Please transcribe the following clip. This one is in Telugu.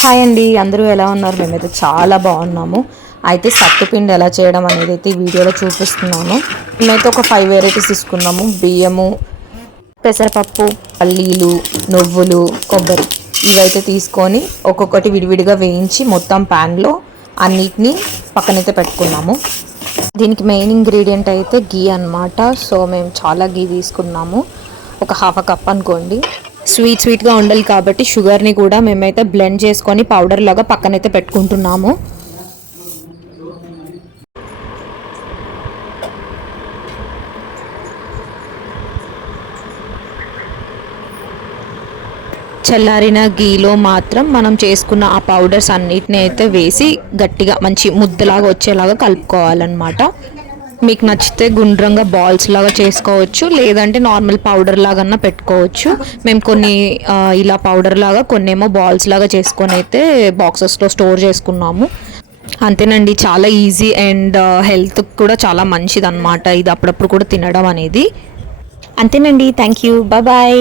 హాయ్ అండి అందరూ ఎలా ఉన్నారు? మేమైతే చాలా బాగున్నాము. అయితే సత్తుపిండి ఎలా చేయడం అనేది అయితే ఈ వీడియోలో చూపిస్తున్నాను. మేమైతే ఒక ఫైవ్ వెరైటీస్ తీసుకున్నాము. బియ్యము పెసరపప్పు పల్లీలు నువ్వులు కొబ్బరి ఇవైతే తీసుకొని ఒక్కొక్కటి విడివిడిగా వేయించి మొత్తం ప్యాన్లో అన్నిటినీ పక్కనైతే పెట్టుకున్నాము. దీనికి మెయిన్ ఇంగ్రీడియంట్ అయితే గీ అన్నమాట. సో మేము చాలా గీ తీసుకున్నాము. ఒక హాఫ్ కప్ అనుకోండి. స్వీట్ స్వీట్గా ఉండాలి కాబట్టి షుగర్ని కూడా మేమైతే బ్లెండ్ చేసుకొని పౌడర్ లాగా పక్కనైతే పెట్టుకుంటున్నాము. చల్లారిన గీలో మాత్రం మనం చేసుకున్న ఆ పౌడర్స్ అన్నిటిని అయితే వేసి గట్టిగా మంచి ముద్దలాగా వచ్చేలాగా కలుపుకోవాలన్నమాట. మీకు నచ్చితే గుండ్రంగా బాల్స్ లాగా చేసుకోవచ్చు లేదంటే నార్మల్ పౌడర్ లాగా పెట్టుకోవచ్చు. మేము కొన్ని ఇలా పౌడర్ లాగా కొన్ని ఏమో బాల్స్ లాగా చేసుకొని అయితే బాక్సెస్లో స్టోర్ చేసుకున్నాము. అంతేనండి చాలా ఈజీ అండ్ హెల్త్ కూడా చాలా మంచిది అనమాట ఇది అప్పుడప్పుడు కూడా తినడం అనేది. అంతేనండి థ్యాంక్ యూ బాయ్